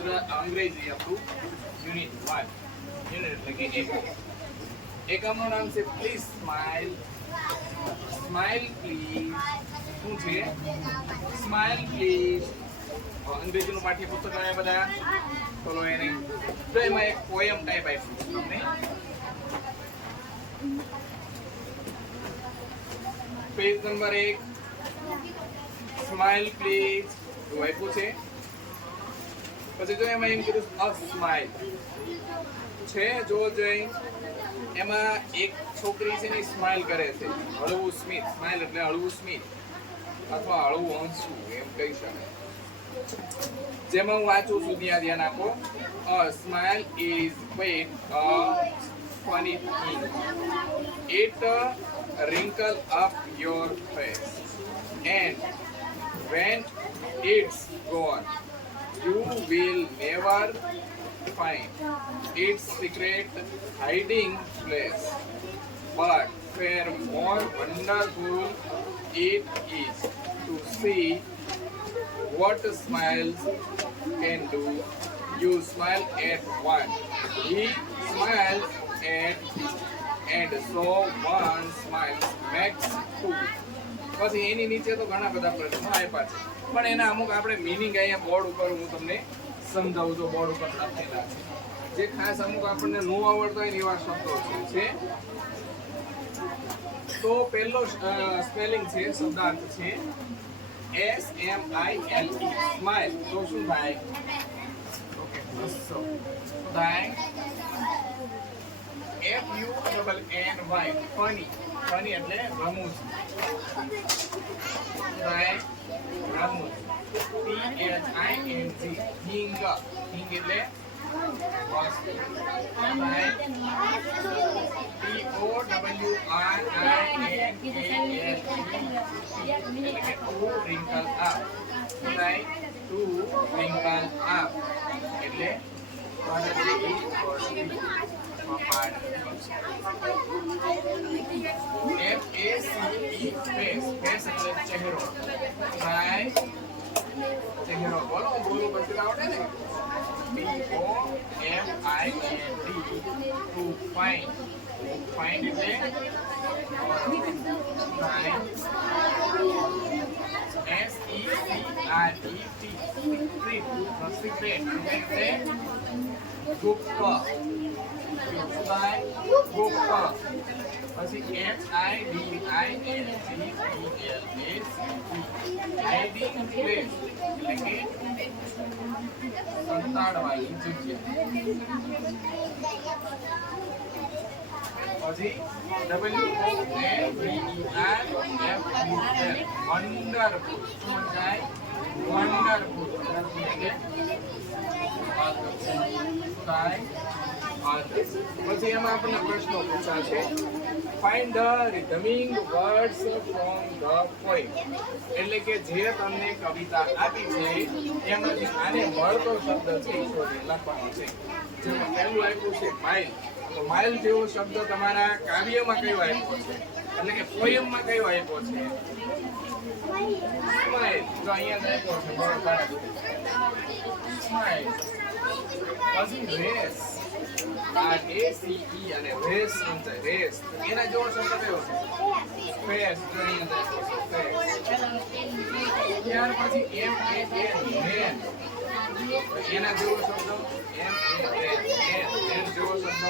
અંગ્રેજી આપણું unit 1 unit એટલે કે એકમ. એકમનું નામ છે પ્લીઝ સ્માઇલ. Smile please. શું છે? Smile please. અંગ્રેજીનું પાઠ્યપુસ્તક આવ્યા બધા બોલો એને. તો એમાં એક પોયમ ટાઈપ આપ્યું છે તમને. પેજ નંબર 1 સ્માઇલ પ્લીઝ એવું આપ્યું છે. પછી જો એમાં એમ કીધું અ સ્માઇલ છે. જો જોઈ એમાં એક છોકરી છે ને સ્માઇલ કરે છે. હળવું સ્મિત. સ્માઇલ એટલે હળવું સ્મિત અથવા હળવું હસવું એમ કહી શકાય. જેમાં હું વાંચું છું ત્યાં ધ્યાન આપો. A smile is quite a funny thing. It wrinkle up your face, and when it's gone you will never find its secret hiding place. But far more wonderful it is to see what smiles can do. You smile at one, he smiles at and so one smiles makes two. પછી એની નીચે તો ઘણા બધા પ્રશ્નો આપ્યા છે, પણ એના અમુક આપણે મીનિંગ અહીંયા બોર્ડ ઉપર હું તમને સમજાવું છું. બોર્ડ ઉપર લખેલા છે જે ખાસ અમુક આપણને ન આવડતા હોય એવા શબ્દો છે. તો પહેલો સ્પેલિંગ છે, શબ્દાર્થ છે SMILE સ્માઇલ. તો શું થાય? ઓકે બસો થાય FUNNY ફની. ફની એટલે રમૂજ. થાય રમૂજ. THING હિંગ. હિંગ એટલે વસ્તુ. થાય TOWRINKLE એટલે કે ટુ wrinkle up. થાય ટુ wrinkle up એટલે FACE ફેસ એટલે ચહેરો. થાય ચહેરો. બોલો બોલો પછી આવડે ને. FIND to find. ફાઇન્ડ એટલે થાય SECRET એટલે ગુપ્ત. ગુપ્ત. પછી HIDING પ્લેસ એટલે કે સંતાડવાની જગ્યા. પછી WONDERFUL વંડરફુલ. શું થાય? વંડરફુલ. પછી એમાં આપણને પ્રશ્નો પૂછ્યા છે. Find the rhyming words from the poem. એટલે કે જે તમને કવિતા આપી છે એમાંથી આને મળતો શબ્દ છે એ શોધી લખવાનો છે. જેમાં પહેલું આપ્યું છે માઇલ. તો માઇલ જેવો શબ્દ તમારા કાવ્યમાં કયો આપ્યો છે? એટલે કે પોએમમાં કયો આપ્યો છે? સ્માઇલ. તો અહીંયા આપ્યો છે સ્માઇલ. પછી રેસ. RACE અને રેસ સમજાય. રેસ એના જેવો શબ્દ કયો છે? ફેસ. ત્યાર પછી MAN એના જેવો શબ્દ MAN જેવો શબ્દ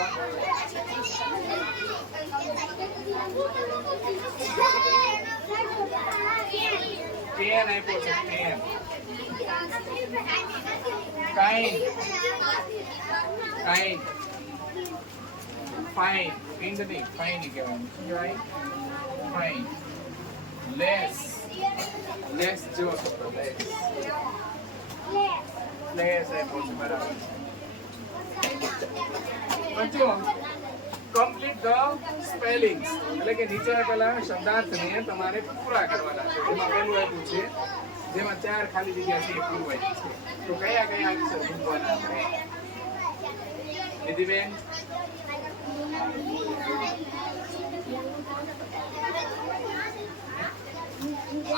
પેન આપ્યો છે. પેન. કાઇન્ડ. કાઇન્ડ. ફાઇન. પિંડ નહીં ફાઇન કહેવાય. ફાઇન. લેસ. લેસ જેવો શબ્દ લેસ. લેસ આપ્યો છે બરાબર. પછી કમ્પ્લીટ ધ સ્પેલિંગ્સ એટલે કે નીચે આપેલા શબ્દાર્થને તમારે પૂરા કરવાના છે. જેમાં પહેલું આપ્યું છે જેમાં 4 ખાલી જગ્યા છે એ પૂરવાની છે. તો કયા કયા અક્ષર મૂકવાના છે? નિધિબેન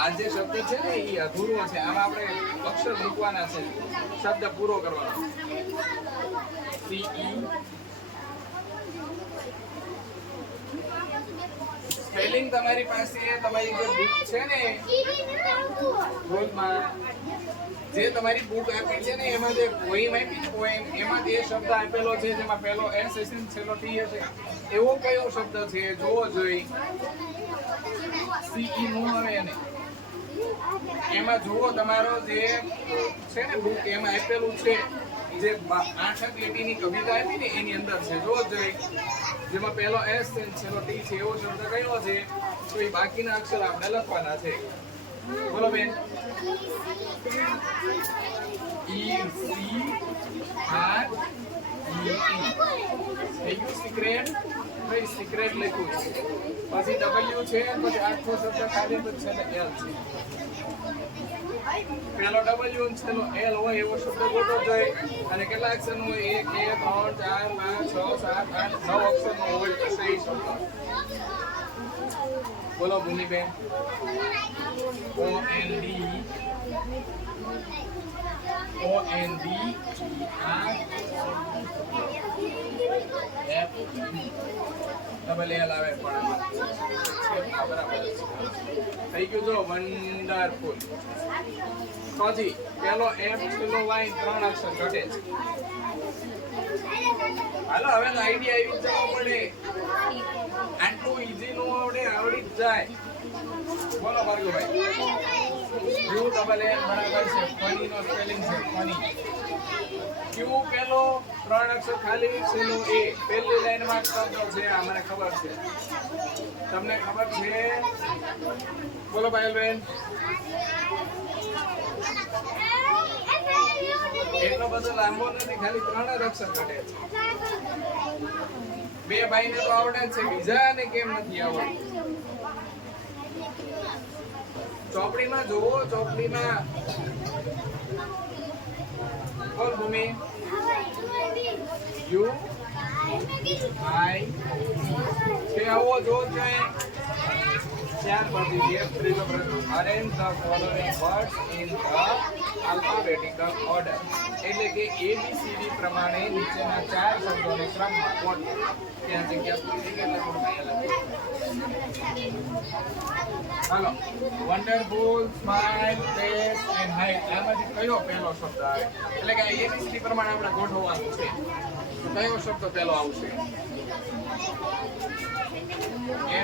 આ જે શબ્દ છે ને એ અધૂરો છે, આમાં આપણે અક્ષર મૂકવાના છે, શબ્દ પૂરો કરવાનો. CE સ્પેલિંગ તમારી પાસે તમારી જે બુક છે ને બોલમાં જે તમારી બુક આપી છે ને એમાં જે પોઈમ આપી છે પોઈમ એમાં જે શબ્દ આપેલો છે જેમાં પહેલો S હશે ને છેલ્લો T હશે એવો કયો શબ્દ છે જોવો જોઈએ. CE નો આવે એને એમાં જુઓ તમારો જે છે ને બુક એમાં આપેલું છે જે 8 લીટીની કવિતા આપી ને એની અંદર છે જોવો જોઈએ જેમાં પહેલો S છે ને છેલ્લો T છે એવો શબ્દ કયો છે તો એ બાકીના અક્ષર આપણે લખવાના છે. બોલો બેન. સિક્રેટ સિક્રેટ લખ્યું છે પછી W છે પછી આખો શબ્દ ખાલી પછી છે L છે. પેલો W અને છેલ્લો L હોય એવો શબ્દ ગોતો જોઈએ અને કેટલા અક્ષર નો 1 2 3 4 5 6 7 8 9 અક્ષર નો હોય તો સહી શબ્દ. બોલો ભૂમિબેન. OND ડબલ એલ આવે પણ બરાબર થઈ ગયું. જો વન્ડરફુલ. પછી પેલો F છેલ્લો લાઈન 3 અક્ષર ઘટે છે. હાલો હવે તો આઈડિયા આવી જવો પડે, આટલું ઈઝી નો આવડે આવડી જ જાય. બોલો ભાર્ગવભાઈ. U ડબલ N બરાબર છે ફની નો સ્પેલિંગ છે ફની. Q પેલો 3 અક્ષર ખાલી છેલ્લો A પહેલી લાઈન માં શબ્દ છે આ મને ખબર છે. તમને ખબર છે? બોલો પાયલબેન. એટલો બધો લાંબો નથી, ખાલી 3 જ અક્ષર ઘટે છે. બે ભાઈને તો આવડે છે, બીજાને કેમ નથી આવડતું? ચોપડીમાં જોવો, ચોપડીમાં. બોલ ભૂમિ. U I છે આવો જો જોઈએ. ત્યાર પછી ત્રીજો પ્રશ્ન. Arrange the following words in the alphabetical order. એટલે કે ABCD પ્રમાણે નીચેના 4 શબ્દોને ક્રમમાં ગોઠવો. ત્યાં જગ્યા પૂરી કે હાલો. Wonderful, smile, place and height આમાંથી કયો પહેલો શબ્દ આવે? એટલે કે ABCD પ્રમાણે આપણે ગોઠવવાનું છે. તો કયો શબ્દ પહેલો આવશે?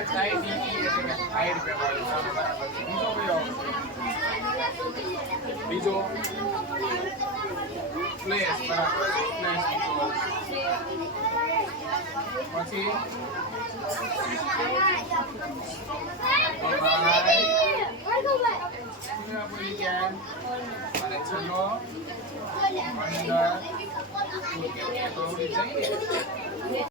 SIDE એટલે કે હાઇટ પહેલો આવે. બીજો કયો આવશે? બીજો પ્લેસ બરાબર. પ્લેસ પછી અને છેલ્લો અંદર